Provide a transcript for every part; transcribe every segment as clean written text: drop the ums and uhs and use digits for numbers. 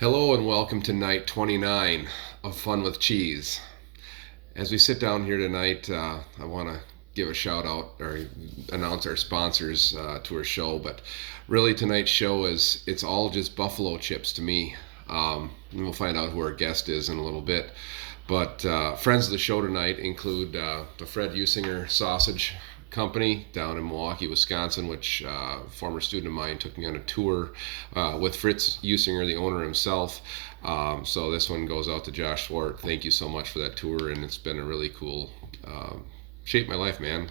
Hello and welcome to night 29 of Fun with Cheese. As we sit down here tonight, I want to give a shout out or announce our sponsors to our show. But really, tonight's show it's all just buffalo chips to me. And we'll find out who our guest is in a little bit. But friends of the show tonight include the Fred Usinger Sausage Company down in Milwaukee, Wisconsin, which former student of mine took me on a tour with Fritz Usinger, the owner himself. So this one goes out to Josh Swart. Thank you so much for that tour, and it's been a really cool shaped my life, man.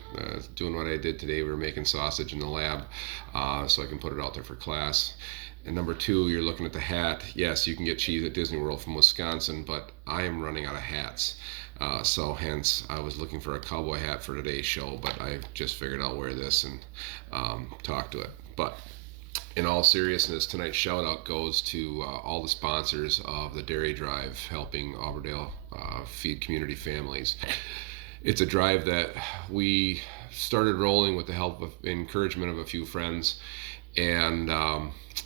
Doing what I did today, we were making sausage in the lab, so I can put it out there for class. And number two, you're looking at the hat. Yes, you can get cheese at Disney World from Wisconsin, but I am running out of hats. So hence, I was looking for a cowboy hat for today's show, but I just figured I'll wear this and talk to it. But in all seriousness, tonight's shout out goes to all the sponsors of the Dairy Drive, helping Auburndale feed community families. It's a drive that we started rolling with the help of encouragement of a few friends, and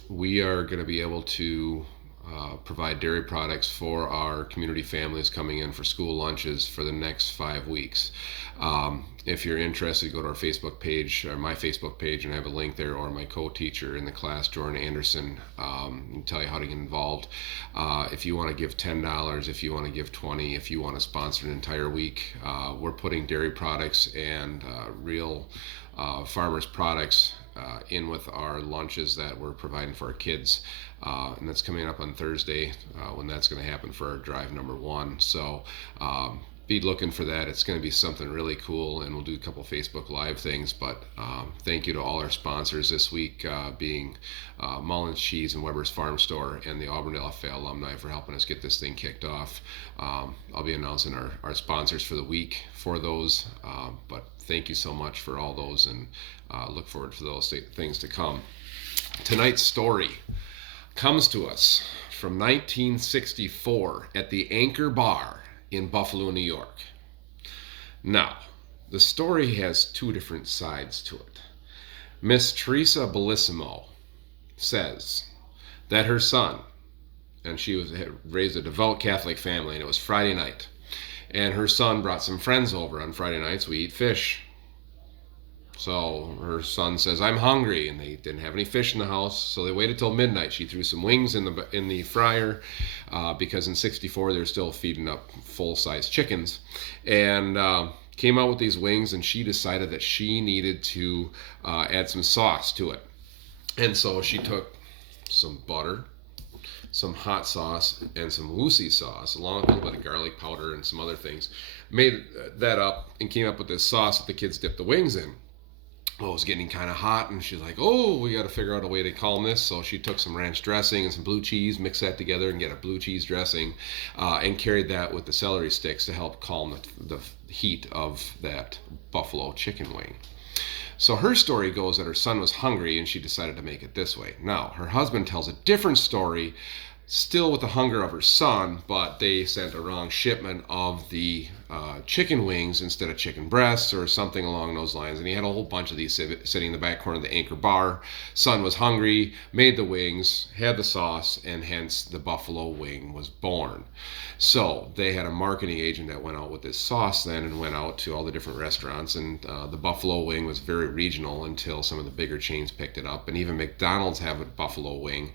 we are going to be able to provide dairy products for our community families coming in for school lunches for the next 5 weeks. If you're interested, go to our Facebook page, or my Facebook page, and I have a link there, or my co-teacher in the class, Jordan Anderson, and tell you how to get involved. If you want to give $10, if you want to give $20, if you want to sponsor an entire week, we're putting dairy products and real farmers products in with our lunches that we're providing for our kids. And that's coming up on Thursday when that's going to happen for our drive number one. So be looking for that. It's going to be something really cool, and we'll do a couple Facebook Live things. But thank you to all our sponsors this week, being Mullins Cheese and Weber's Farm Store and the Auburndale FA alumni for helping us get this thing kicked off. I'll be announcing our sponsors for the week for those. But thank you so much for all those, and look forward to those things to come. Tonight's story comes to us from 1964 at the Anchor Bar in Buffalo, New York. Now, the story has two different sides to it. Miss Teresa Bellissimo says that her son, and she had raised a devout Catholic family, and it was Friday night, and her son brought some friends over on Friday nights. We eat fish. So her son says, I'm hungry, and they didn't have any fish in the house, so they waited till midnight. She threw some wings in the fryer because in '64 they're still feeding up full-size chickens, and came out with these wings, and she decided that she needed to add some sauce to it. And so she took some butter, some hot sauce, and some Lucy sauce, along with a little bit of garlic powder and some other things, made that up and came up with this sauce that the kids dipped the wings in. Well, it was getting kind of hot, and she's like, oh, we got to figure out a way to calm this. So she took some ranch dressing and some blue cheese, mixed that together and get a blue cheese dressing, and carried that with the celery sticks to help calm the heat of that buffalo chicken wing. So her story goes that her son was hungry, and she decided to make it this way. Now, her husband tells a different story, still with the hunger of her son, but they sent a wrong shipment of the chicken wings instead of chicken breasts or something along those lines. And he had a whole bunch of these sitting in the back corner of the Anchor Bar. Son was hungry, made the wings, had the sauce, and hence the buffalo wing was born. So they had a marketing agent that went out with this sauce then and went out to all the different restaurants. And the buffalo wing was very regional until some of the bigger chains picked it up. And even McDonald's have a buffalo wing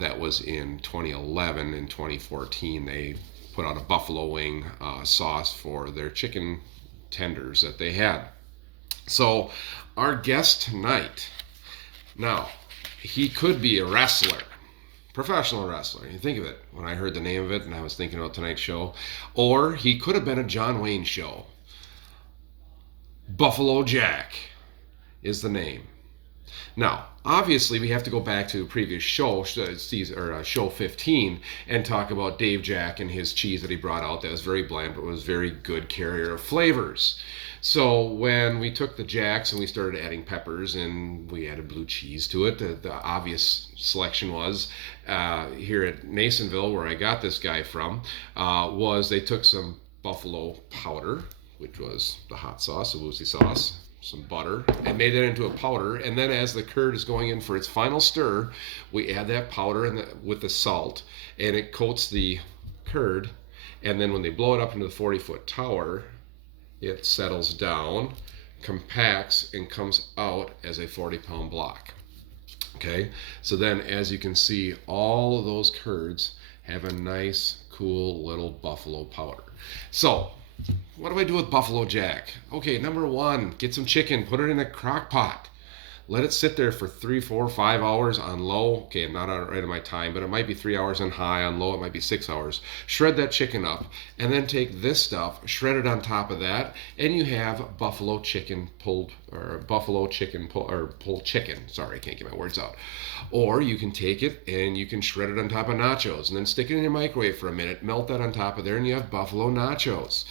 that was in 2011 and 2014. They put out a buffalo wing sauce for their chicken tenders that they had. So our guest tonight, now, he could be a wrestler, professional wrestler. You think of it when I heard the name of it, and I was thinking about tonight's show. Or he could have been a John Wayne show. Buffalo Jack is the name. Now, obviously, we have to go back to a previous show, show 15, and talk about Dave Jack and his cheese that he brought out that was very bland, but was very good carrier of flavors. So when we took the Jacks and we started adding peppers and we added blue cheese to it, the obvious selection was here at Nasonville, where I got this guy from, was they took some buffalo powder, which was the hot sauce, the Lucy sauce, some butter, and made that into a powder. And then as the curd is going in for its final stir, we add that powder with the salt, and it coats the curd. And then when they blow it up into the 40-foot tower, it settles down, compacts, and comes out as a 40-pound block. Okay, so then as you can see, all of those curds have a nice, cool little buffalo powder. So what do I do with Buffalo Jack? Okay, number one, get some chicken, put it in a crock pot. Let it sit there for 3, 4, 5 hours on low. Okay, I'm not right on my time, but it might be 3 hours on high. On low, it might be 6 hours. Shred that chicken up, and then take this stuff, shred it on top of that, and you have buffalo chicken pulled, or buffalo chicken pulled chicken. Sorry, I can't get my words out. Or you can take it and you can shred it on top of nachos, and then stick it in your microwave for a minute, melt that on top of there, and you have buffalo nachos.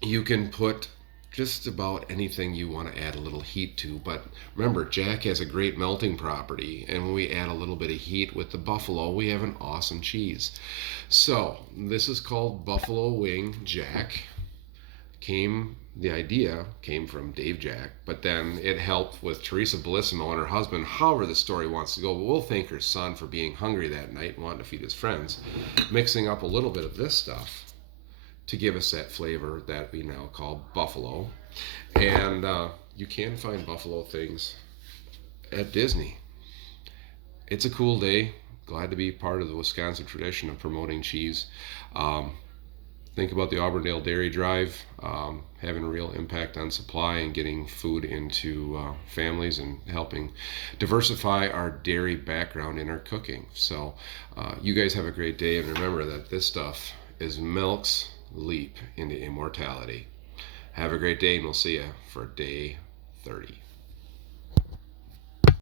You can put just about anything you want to add a little heat to. But remember, Jack has a great melting property, and when we add a little bit of heat with the buffalo, we have an awesome cheese. So this is called Buffalo Wing Jack. The idea came from Dave Jack, but then it helped with Teresa Bellissimo and her husband, however the story wants to go. But we'll thank her son for being hungry that night and wanting to feed his friends, mixing up a little bit of this stuff to give us that flavor that we now call buffalo. And you can find buffalo things at Disney. It's a cool day. Glad to be part of the Wisconsin tradition of promoting cheese. Think about the Auburndale Dairy Drive having a real impact on supply and getting food into families and helping diversify our dairy background in our cooking. So you guys have a great day, and remember that this stuff is milk's leap into immortality. Have a great day, and we'll see you for day 30.